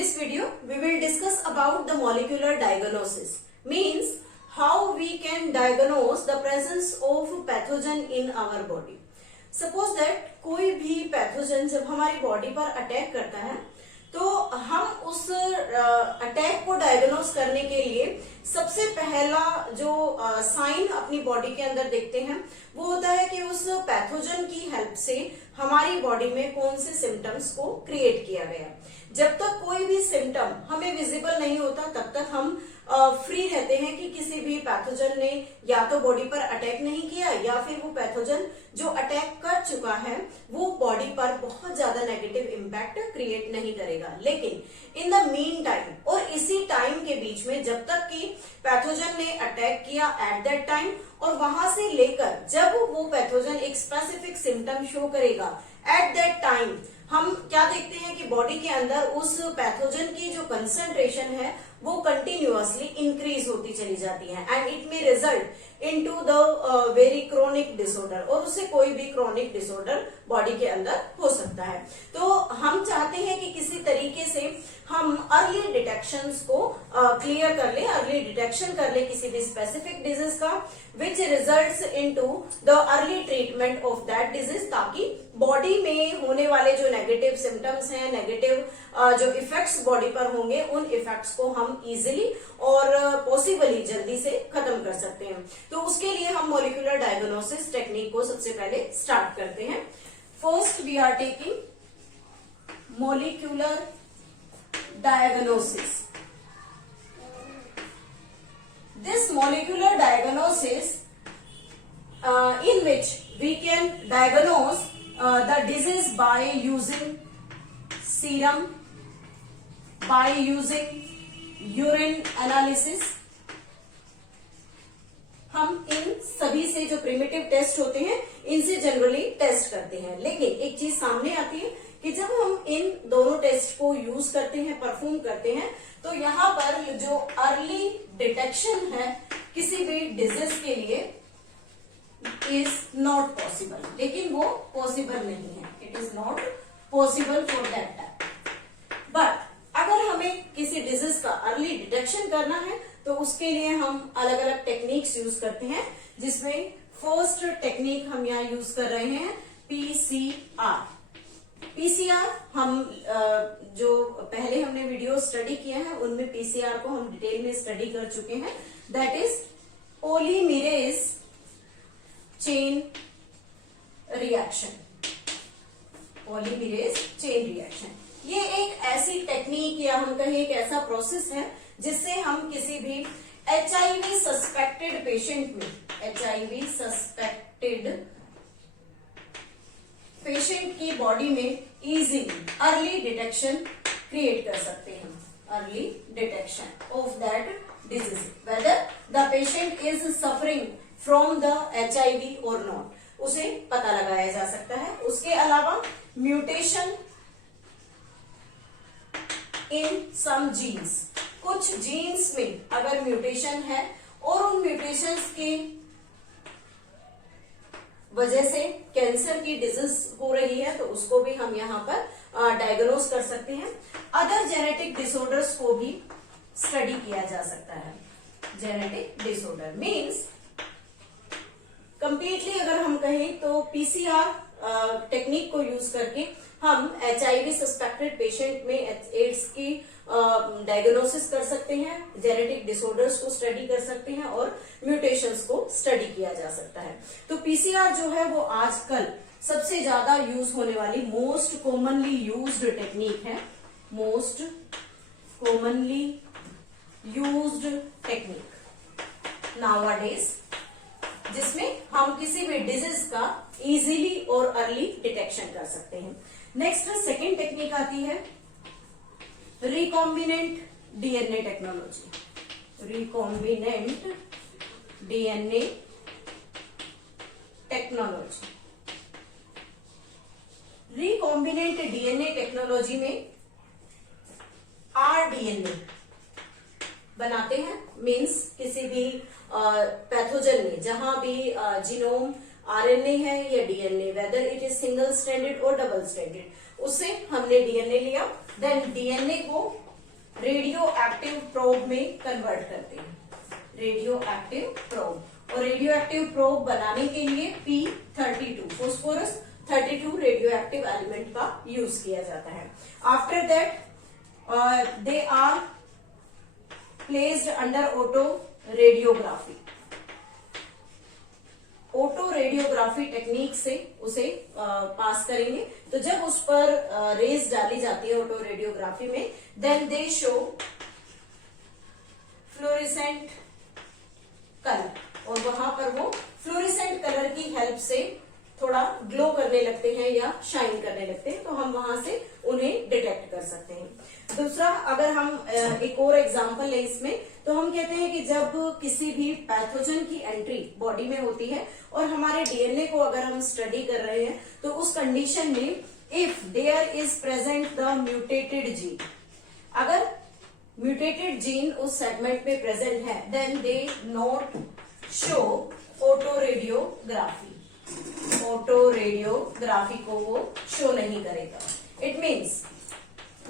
this video, we will discuss about the molecular diagnosis. Means how we can diagnose the presence of pathogen in our body. Suppose that कोई भी pathogen जब हमारी body पर attack करता है तो हम उस अटैक को डायग्नोस करने के लिए सबसे पहला जो साइन अपनी बॉडी के अंदर देखते हैं वो होता है कि उस पैथोजन की हेल्प से हमारी बॉडी में कौन से सिम्टम्स को क्रिएट किया गया। जब तक कोई भी सिम्टम हमें विजिबल नहीं होता तब तक हम फ्री रहते हैं कि किसी भी पैथोजन ने या तो बॉडी पर अटैक नहीं किया या फिर वो पैथोजन जो अटैक कर चुका है वो बॉडी पर बहुत ज्यादा नेगेटिव इम्पैक्ट क्रिएट नहीं करेगा। लेकिन इन द मीन टाइम और इसी टाइम के बीच में जब तक कि पैथोजन ने अटैक किया एट दैट टाइम और वहां से लेकर जब वो पैथोजन एक स्पेसिफिक सिम्टम शो करेगा एट दैट टाइम हम क्या देखते हैं कि बॉडी के अंदर उस पैथोजन की जो कंसंट्रेशन है वो कंटिन्यूअसली इंक्रीज होती चली जाती है and it may result into the very chronic disorder और उससे कोई भी क्रोनिक डिसऑर्डर बॉडी के अंदर हो सकता है। तो हम चाहते हैं कि किसी तरीके से हम अर्ली डिटेक्शंस को क्लियर कर ले, अर्ली डिटेक्शन कर ले किसी भी स्पेसिफिक डिजीज का which results into the early treatment of that disease, ताकि बॉडी में होने वाले जो नेगेटिव सिम्टम्स हैं, नेगेटिव जो इफेक्ट्स बॉडी पर होंगे उन इफेक्ट्स को हम इजीली और पॉसिबली जल्दी से खत्म कर सकते हैं। तो उसके लिए हम मॉलिक्यूलर डायग्नोसिस टेक्निक को सबसे पहले स्टार्ट करते हैं। First we are taking molecular diagnosis. This molecular diagnosis in which we can diagnose the disease by using serum, by using urine analysis. हम इन सभी से जो प्रिमिटिव टेस्ट होते हैं इनसे जनरली टेस्ट करते हैं, लेकिन एक चीज सामने आती है कि जब हम इन दोनों टेस्ट को यूज करते हैं, परफॉर्म करते हैं, तो यहाँ पर जो अर्ली डिटेक्शन है किसी भी डिजीज के लिए इज नॉट पॉसिबल, लेकिन वो पॉसिबल नहीं है, it is not possible for that time. But अगर हमें किसी डिजीज का अर्ली डिटेक्शन करना है तो उसके लिए हम अलग अलग टेक्निक्स यूज करते हैं, जिसमें फर्स्ट टेक्निक हम यहाँ यूज कर रहे हैं पीसीआर। पीसीआर हम जो पहले हमने वीडियो स्टडी किया है उनमें पीसीआर को हम डिटेल में स्टडी कर चुके हैं। That is polymerase chain reaction. Polymerase chain reaction ये एक ऐसी टेक्निक या हम कहें एक ऐसा प्रोसेस है जिससे हम किसी भी एचआईवी सस्पेक्टेड पेशेंट में, एचआईवी सस्पेक्टेड पेशेंट की बॉडी में इजीली अर्ली डिटेक्शन क्रिएट कर सकते हैं। Early detection of that disease, whether the patient is suffering from the HIV और नॉट, उसे पता लगाया जा सकता है। उसके अलावा म्यूटेशन इन सम जीन्स, कुछ जीन्स में अगर म्यूटेशन है और उन म्यूटेशंस की वजह से कैंसर की डिजीज हो रही है तो उसको भी हम यहाँ पर डायग्नोस कर सकते हैं। अदर जेनेटिक डिसऑर्डर्स को भी स्टडी किया जा सकता है। जेनेटिक डिसऑर्डर मींस कंप्लीटली अगर हम कहें तो पीसीआर टेक्निक को यूज करके हम एचआईवी सस्पेक्टेड पेशेंट में एड्स की डायग्नोसिस कर सकते हैं, जेनेटिक डिसऑर्डर्स को स्टडी कर सकते हैं और म्यूटेशंस को स्टडी किया जा सकता है। तो पीसीआर जो है वो आजकल सबसे ज्यादा यूज होने वाली मोस्ट कॉमनली यूज्ड टेक्निक है, most commonly used technique nowadays, जिसमें हम किसी भी डिजीज का इजीली और अर्ली डिटेक्शन कर सकते हैं। नेक्स्ट सेकेंड टेक्निक आती है recombinant DNA technology. Recombinant DNA technology, recombinant DNA technology में आरडीएनए बनाते हैं। मीन्स किसी भी पैथोजन में जहां भी जीनोम आरएनए है या DNA, whether it is single stranded और डबल स्ट्रैंडेड, उससे हमने डीएनए लिया, देन डीएनए को रेडियो एक्टिव प्रोब में कन्वर्ट करते हैं, रेडियो एक्टिव प्रोब। और रेडियो एक्टिव प्रोब बनाने के लिए P32 phosphorus 32 radioactive element का यूज किया जाता है। After that they are placed under autoradiography. Autoradiography technique से उसे पास करेंगे। तो जब उस पर रेज डाली जाती है ऑटो रेडियोग्राफी में, then they show fluorescent colour, और वहां पर वो फ्लोरेसेंट कलर की हेल्प से थोड़ा ग्लो करने लगते हैं या शाइन करने लगते हैं, तो हम वहां से उन्हें डिटेक्ट कर सकते हैं। दूसरा, अगर हम एक और एग्जांपल लें इसमें, तो हम कहते हैं कि जब किसी भी पैथोजन की एंट्री बॉडी में होती है और हमारे डीएनए को अगर हम स्टडी कर रहे हैं, तो उस कंडीशन में if there is present the mutated gene, अगर म्यूटेटेड जीन उस सेगमेंट में प्रेजेंट है, then they not show autoradiography, autoradiography को वो शो नहीं करेगा। इट मीन्स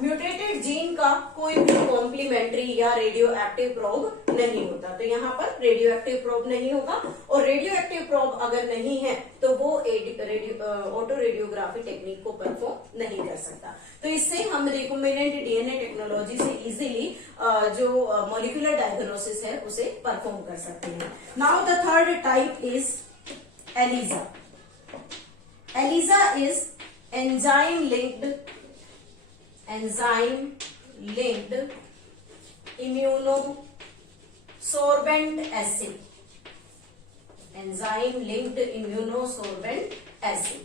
म्यूटेटेड जीन का कोई भी कॉम्प्लीमेंट्री या रेडियो एक्टिव प्रोब नहीं होता, तो यहाँ पर रेडियो एक्टिव प्रोब नहीं होगा। और रेडियो एक्टिव प्रोब अगर नहीं है तो वो ऑटो रेडियोग्राफी टेक्निक को परफॉर्म नहीं कर सकता। तो इससे हम रिकॉम्बिनेंट डीएनए टेक्नोलॉजी से इजीली जो मॉलिक्यूलर डायग्नोसिस है उसे परफॉर्म कर सकते हैं। Now the third type is ELISA. ELISA is enzyme linked immunosorbent assay. Enzyme linked immunosorbent assay.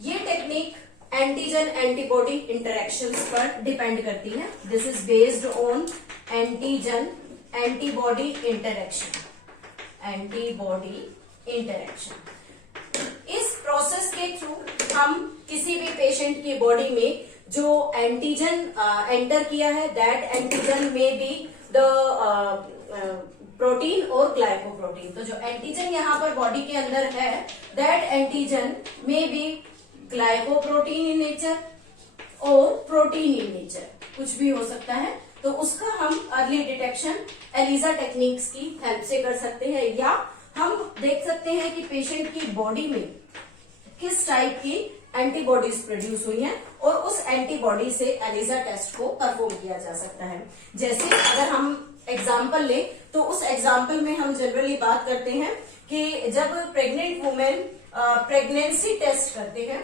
ये टेक्निक एंटीजन एंटीबॉडी इंटरेक्शंस पर डिपेंड करती है। This is based on antigen antibody interaction, antibody interaction. इस process के through हम किसी भी patient की बॉडी में जो एंटीजन एंटर किया है, दैट एंटीजन में बी द प्रोटीन और ग्लाइकोप्रोटीन। तो जो एंटीजन यहाँ पर बॉडी के अंदर है, दैट एंटीजन में बी ग्लाइकोप्रोटीन इन नेचर और प्रोटीन इन नेचर, कुछ भी हो सकता है। तो उसका हम अर्ली डिटेक्शन ELISA टेक्निक्स की हेल्प से कर सकते हैं, या हम देख सकते हैं कि पेशेंट की बॉडी में किस टाइप की एंटीबॉडीज प्रोड्यूस हुई हैं, और उस एंटीबॉडी से ELISA टेस्ट को परफॉर्म किया जा सकता है। जैसे अगर हम एग्जाम्पल लें, तो उस एग्जाम्पल में हम जनरली बात करते हैं कि जब प्रेग्नेंट वुमेन प्रेगनेंसी टेस्ट करते हैं,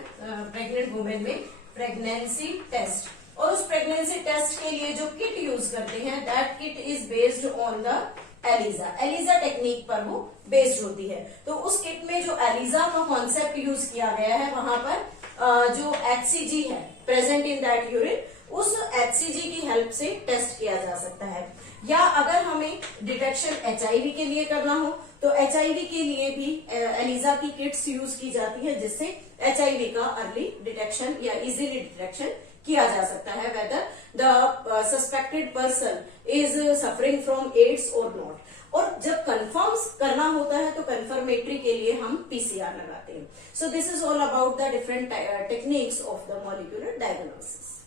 प्रेग्नेंट वुमेन में प्रेगनेंसी टेस्ट, और उस प्रेगनेंसी टेस्ट के लिए जो किट यूज करते हैं, that kit is based on the ELISA technique पर वो बेस्ड होती है। तो उस किट में जो ELISA का कॉन्सेप्ट यूज किया गया है, वहां पर जो HCG है प्रेजेंट इन दैट यूरिन, उस HCG की हेल्प से टेस्ट किया जा सकता है। या अगर हमें डिटेक्शन HIV के लिए करना हो, तो HIV के लिए भी ELISA की किट्स यूज की जाती है, जिससे HIV का अर्ली डिटेक्शन या इजीली डिटेक्शन किया जा सकता है, whether the suspected person is suffering from AIDS और नॉट। और जब कंफर्म करना होता है तो कंफर्मेटरी के लिए हम PCR लगाते हैं। So this is all about the different techniques of the molecular diagnosis.